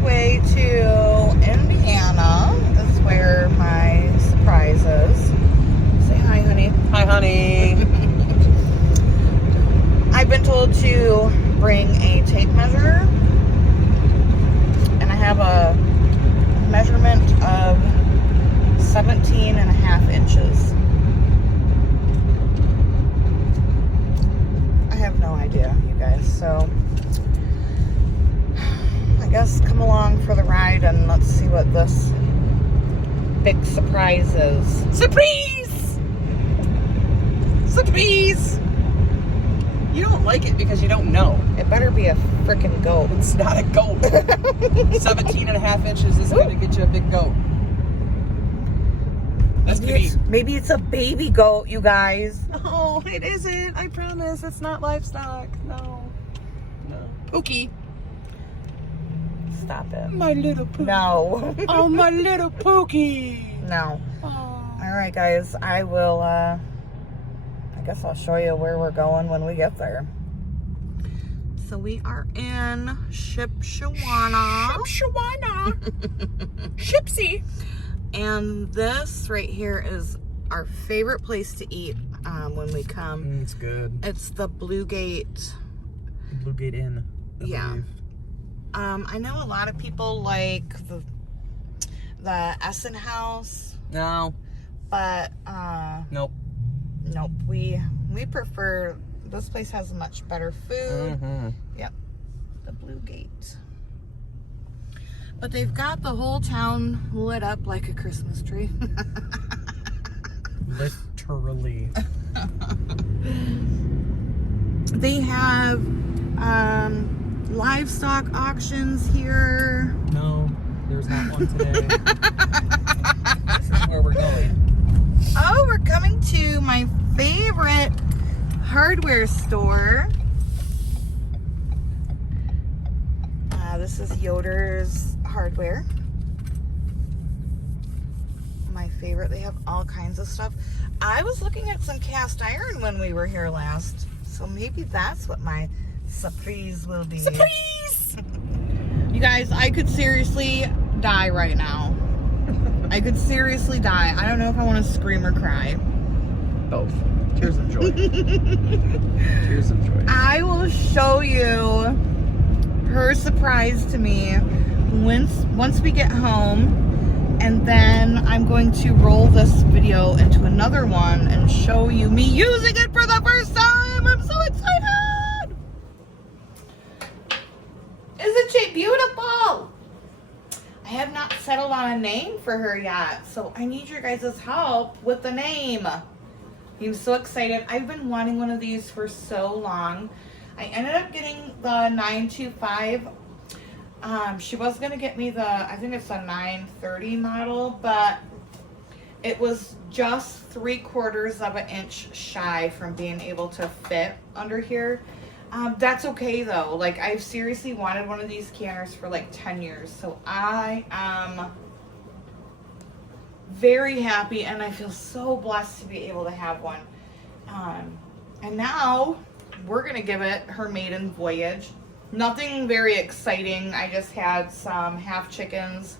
the way to Indiana. This is where my surprise is. Say hi, honey. Hi, honey. I've been told to bring a tape measure, and I have a measurement of 17 and a half inches. I have no idea, you guys, so I guess come along for the ride and let's see what this big surprise is. Surprise! Surprise! You don't like it because you don't know. It better be a freaking goat. It's not a goat. 17 and a half inches isn't going to get you a big goat. That's Maybe it's a baby goat, you guys. Oh, it isn't. I promise. It's not livestock. No. Pookie. Stop it. My little Pookie. No. Oh, my little Pookie. No. Oh. All right, guys. I will, I guess I'll show you where we're going when we get there. So we are in Shipshawana. Shipsy. And this right here is our favorite place to eat when we come. It's good. It's the Blue Gate. Blue Gate Inn. Yeah. I know a lot of people like the Essen House. No. But Nope. nope. We prefer, this place has much better food. Mm-hmm. Yep. The Blue Gate. But they've got the whole town lit up like a Christmas tree. Literally. They have livestock auctions here. No, there's not one today. This is where we're going. Oh, we're coming to my favorite hardware store. This is Yoder's Hardware. My favorite. They have all kinds of stuff. I was looking at some cast iron when we were here last, so maybe that's what my surprise will be. Surprise! You guys, I could seriously die right now. I could seriously die. I don't know if I want to scream or cry. Both. Tears of joy. Tears of joy. I will show you her surprise to me once we get home, and then I'm going to roll this video into another one and show you me using it for the first time. I'm so excited. Isn't she beautiful? I have not settled on a name for her yet, so I need your guys' help with the name. I'm so excited. I've been wanting one of these for so long. I ended up getting the 925. She was going to get me the, I think it's a 930 model, but it was just 3/4 of an inch shy from being able to fit under here. That's okay though. Like, I've seriously wanted one of these canners for like 10 years. So I am very happy and I feel so blessed to be able to have one. And now we're going to give it her maiden voyage. Nothing very exciting. I just had some half chickens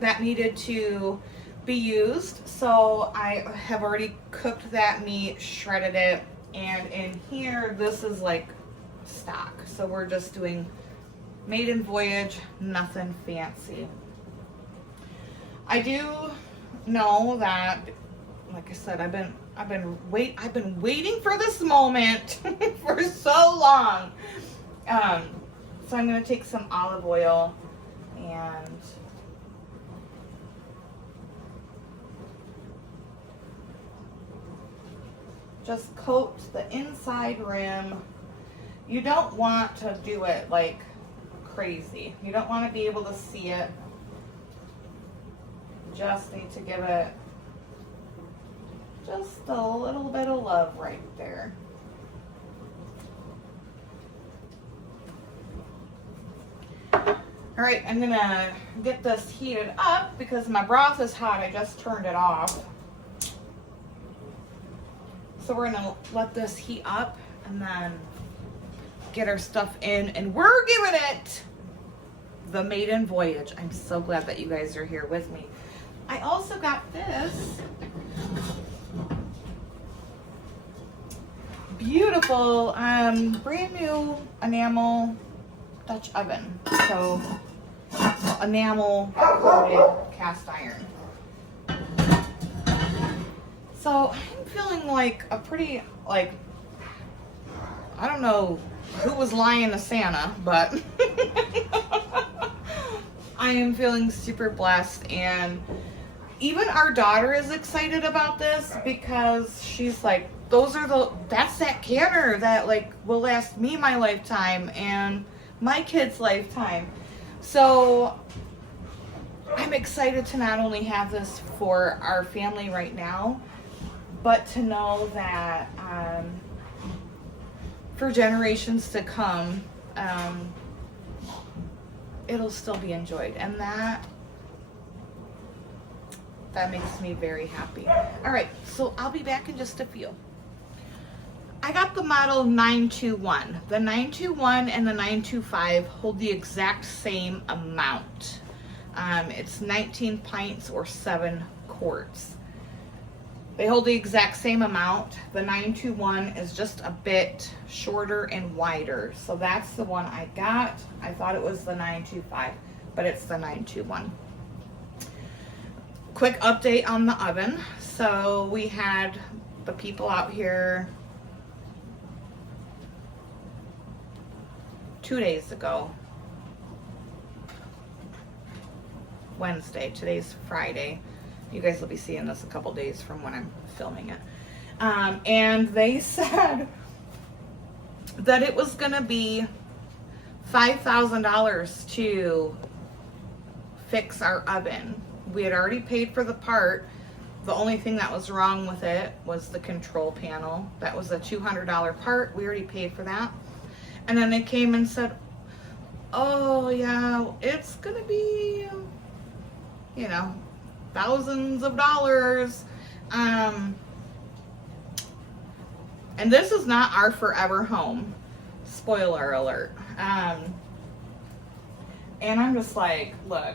that needed to be used. So I have already cooked that meat, shredded it, and in here, this is like stock. So we're just doing maiden voyage, nothing fancy. I do know that, like I said, I've been waiting for this moment for so long. So I'm gonna take some olive oil and just coat the inside rim. You don't want to do it like crazy. You don't want to be able to see it. Just need to give it just a little bit of love right there. All right, I'm gonna get this heated up because my broth is hot. I just turned it off. So we're gonna let this heat up and then get our stuff in, and we're giving it the maiden voyage. I'm so glad that you guys are here with me. I also got this beautiful brand new enamel Dutch oven. So enamel coated cast iron. So I'm feeling like a pretty, like, I don't know who was lying to Santa, but I am feeling super blessed, and even our daughter is excited about this because she's like, that's that canner that like will last me my lifetime and my kid's lifetime. So I'm excited to not only have this for our family right now, but to know that for generations to come, it'll still be enjoyed, and that makes me very happy. All right, so I'll be back in just a few. I got the model 921. The 921 and the 925 hold the exact same amount. It's 19 pints or 7 quarts. They hold the exact same amount. The 921 is just a bit shorter and wider. So that's the one I got. I thought it was the 925, but it's the 921. Quick update on the oven. So we had the people out here 2 days ago. Wednesday. Today's Friday. You guys will be seeing this a couple days from when I'm filming it. And they said that it was going to be $5,000 to fix our oven. We had already paid for the part. The only thing that was wrong with it was the control panel. That was a $200 part. We already paid for that. And then they came and said, oh yeah, it's going to be, you know, thousands of dollars. And this is not our forever home. Spoiler alert. And I'm just like, look,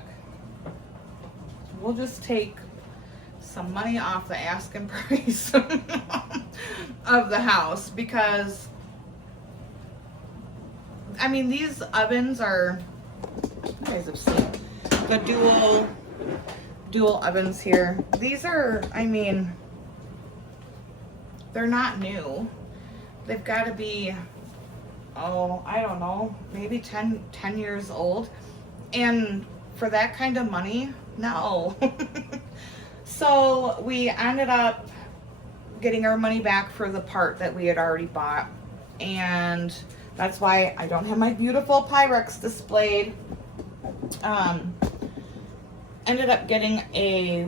we'll just take some money off the asking price of the house, because I mean, these ovens are, you guys have seen the dual ovens here. These are, I mean, they're not new. They've got to be, oh, I don't know, maybe 10 years old. And for that kind of money, no. So we ended up getting our money back for the part that we had already bought. And that's why I don't have my beautiful Pyrex displayed. Ended up getting a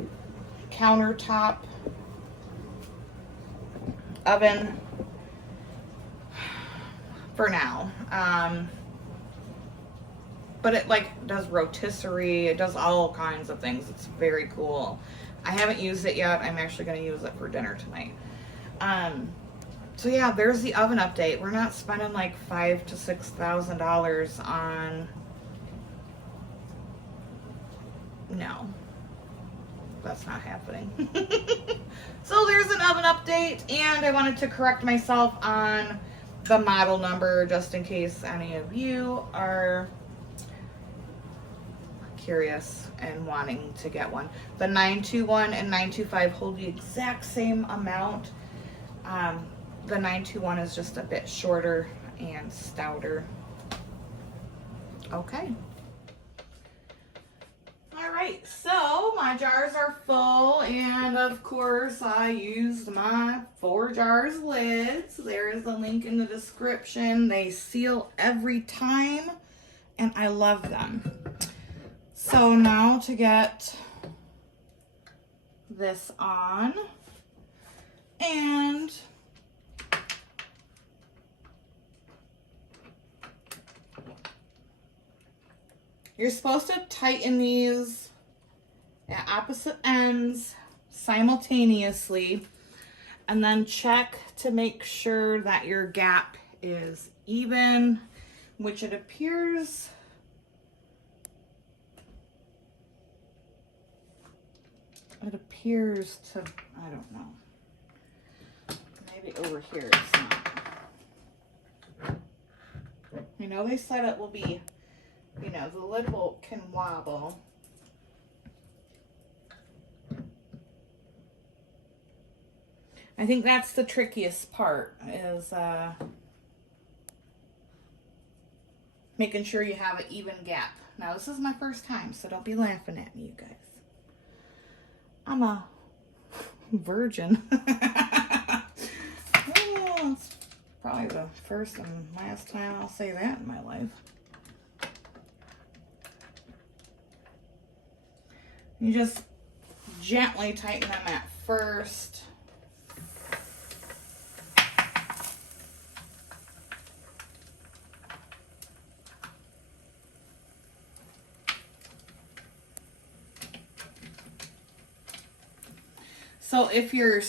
countertop oven for now. But it like does rotisserie, it does all kinds of things. It's very cool. I haven't used it yet. I'm actually going to use it for dinner tonight. So yeah, there's the oven update. We're not spending like $5,000 to $6,000 on. No, that's not happening. So there's an oven update, and I wanted to correct myself on the model number just in case any of you are curious and wanting to get one. The 921 and 925 hold the exact same amount. The 921 is just a bit shorter and stouter. Okay. All right, so my jars are full, and of course I used my 4 jars lids. There is a link in the description. They seal every time, and I love them. So now to get this on, and you're supposed to tighten these at opposite ends simultaneously, and then check to make sure that your gap is even, which it appears It appears to, I don't know. Maybe over here it's not. You know, they said it will be, you know, the lid can wobble. I think that's the trickiest part is making sure you have an even gap. Now, this is my first time, so don't be laughing at me, you guys. I'm a virgin. Well, it's probably the first and last time I'll say that in my life. You just gently tighten them at first. So if your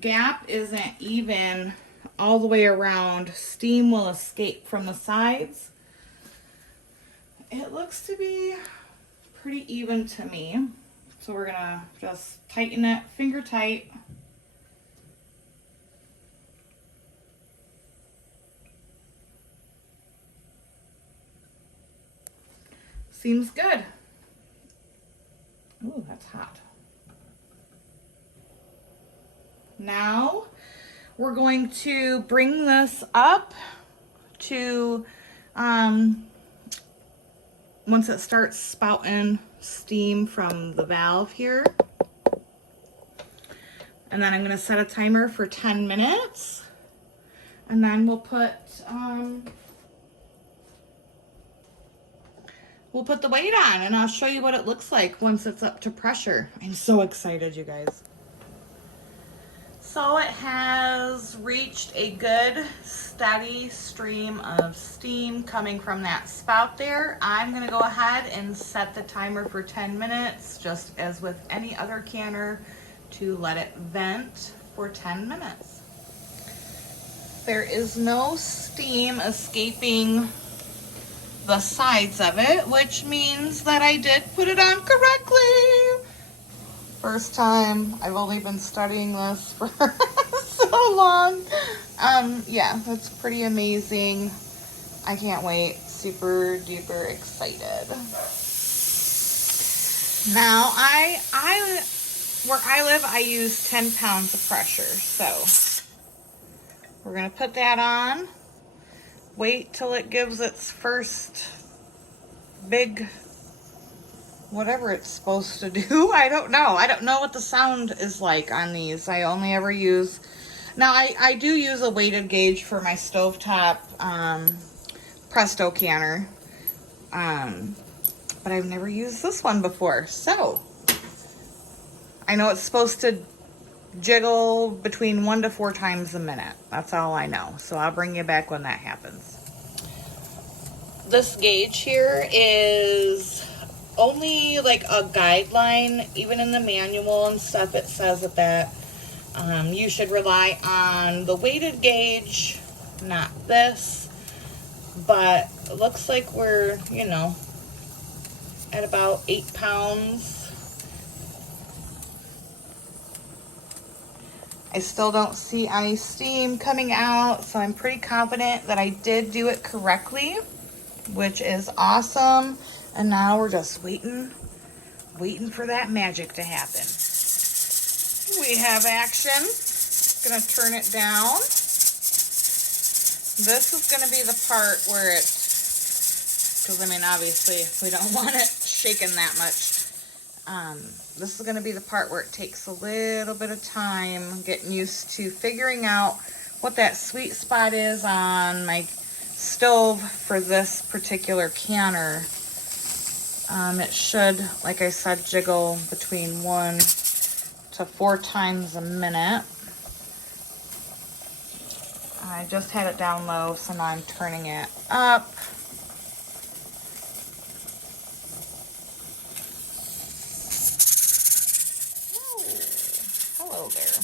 gap isn't even all the way around, steam will escape from the sides. It looks to be pretty even to me. So we're gonna just tighten it, finger tight. Seems good. Ooh, that's hot. Now we're going to bring this up to once it starts spouting steam from the valve here. And then I'm going to set a timer for 10 minutes. And then we'll put the weight on, and I'll show you what it looks like once it's up to pressure. I'm so excited, you guys. So it has reached a good steady stream of steam coming from that spout there. I'm gonna go ahead and set the timer for 10 minutes, just as with any other canner, to let it vent for 10 minutes. There is no steam escaping the sides of it, which means that I did put it on correctly. First time. I've only been studying this for so long. Yeah, that's pretty amazing. I can't wait. Super duper excited. Now, where I live, I use 10 pounds of pressure. So we're gonna put that on. Wait till it gives its first big whatever it's supposed to do. I don't know. I don't know what the sound is like on these. I only ever use, now I do use a weighted gauge for my stovetop Presto canner. But I've never used this one before. So I know it's supposed to jiggle between 1 to 4 times a minute. That's all I know. So I'll bring you back when that happens. This gauge here is only like a guideline. Even in the manual and stuff, it says that you should rely on the weighted gauge, not this. But it looks like we're, you know, at about 8 pounds. I still don't see any steam coming out, so I'm pretty confident that I did do it correctly, which is awesome. And now we're just waiting for that magic to happen. We have action. Gonna turn it down. This is gonna be the part where it, because I mean, obviously we don't want it shaking that much. This is going to be the part where it takes a little bit of time getting used to figuring out what that sweet spot is on my stove for this particular canner. It should, like I said, jiggle between 1 to 4 times a minute. I just had it down low, so now I'm turning it up. Hello there.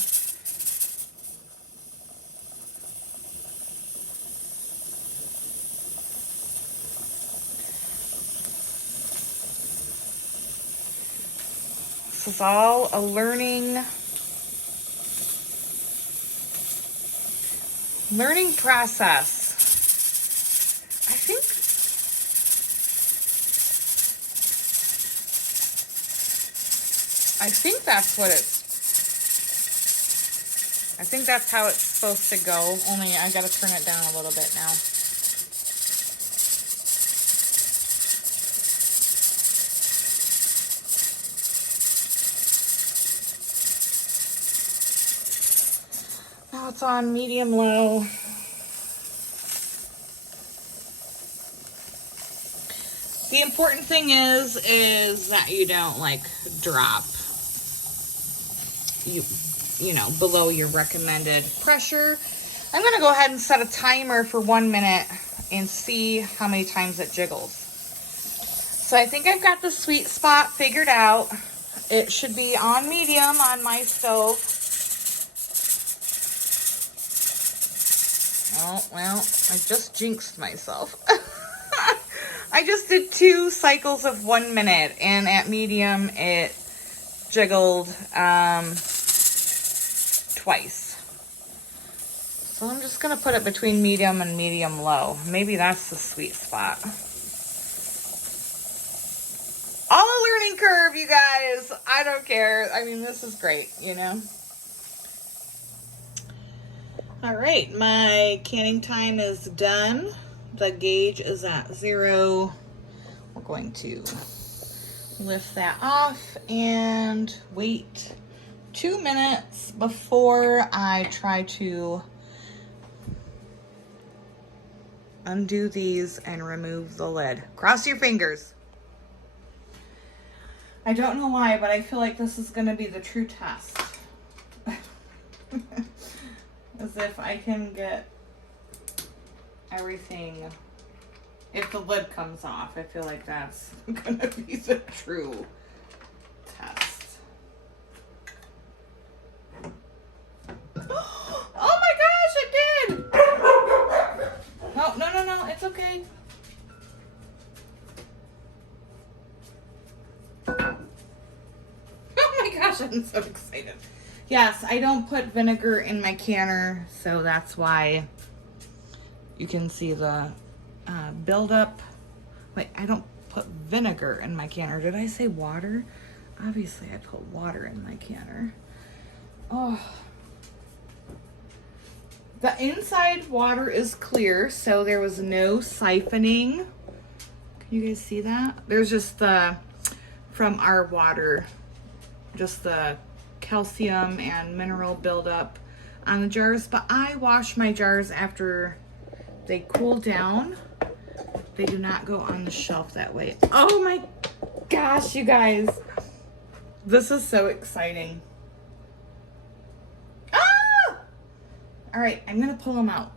is all a learning process. I think that's what I think that's how it's supposed to go, only I gotta turn it down a little bit now. Now it's on medium low. The important thing is that you don't like drop you know, below your recommended pressure. I'm gonna go ahead and set a timer for 1 minute and see how many times it jiggles. So I think I've got the sweet spot figured out. It should be on medium on my stove. Oh, well, I just jinxed myself. I just did 2 cycles of 1 minute, and at medium it jiggled twice. So I'm just gonna put it between medium and medium low. Maybe that's the sweet spot. All a learning curve, you guys. I don't care. I mean, this is great, you know? All right, my canning time is done. The gauge is at 0. We're going to lift that off and wait 2 minutes before I try to undo these and remove the lid. Cross your fingers. I don't know why, but I feel like this is going to be the true test. As if I can get everything. If the lid comes off, I feel like that's going to be the true test. Oh my gosh, it did! Oh, no, it's okay. Oh my gosh, I'm so excited. Yes, I don't put vinegar in my canner, so that's why you can see the buildup. Wait, I don't put vinegar in my canner. Did I say water? Obviously, I put water in my canner. Oh. The inside water is clear, so there was no siphoning. Can you guys see that? There's just the, from our water, just the calcium and mineral buildup on the jars. But I wash my jars after they cool down. They do not go on the shelf that way. Oh my gosh, you guys. This is so exciting. All right, I'm gonna pull them out.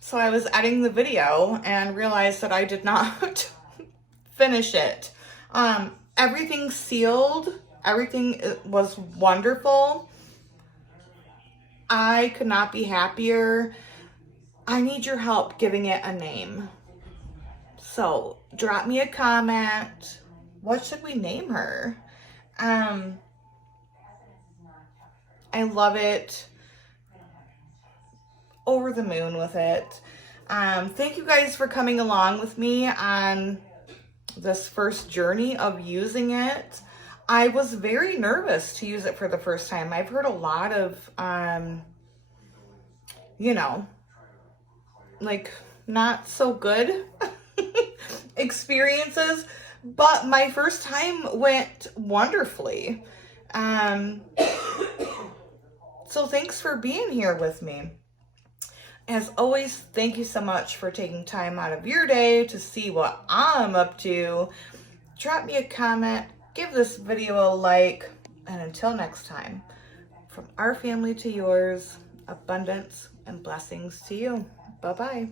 So I was editing the video and realized that I did not finish it. Everything sealed, everything was wonderful. I could not be happier. I need your help giving it a name. So drop me a comment. What should we name her? I love it. Over the moon with it. Thank you guys for coming along with me on this first journey of using it. I was very nervous to use it for the first time. I've heard a lot of, you know, like not so good experiences, but my first time went wonderfully. So thanks for being here with me. As always, thank you so much for taking time out of your day to see what I'm up to. Drop me a comment, give this video a like, and until next time, from our family to yours, abundance and blessings to you. Bye-bye.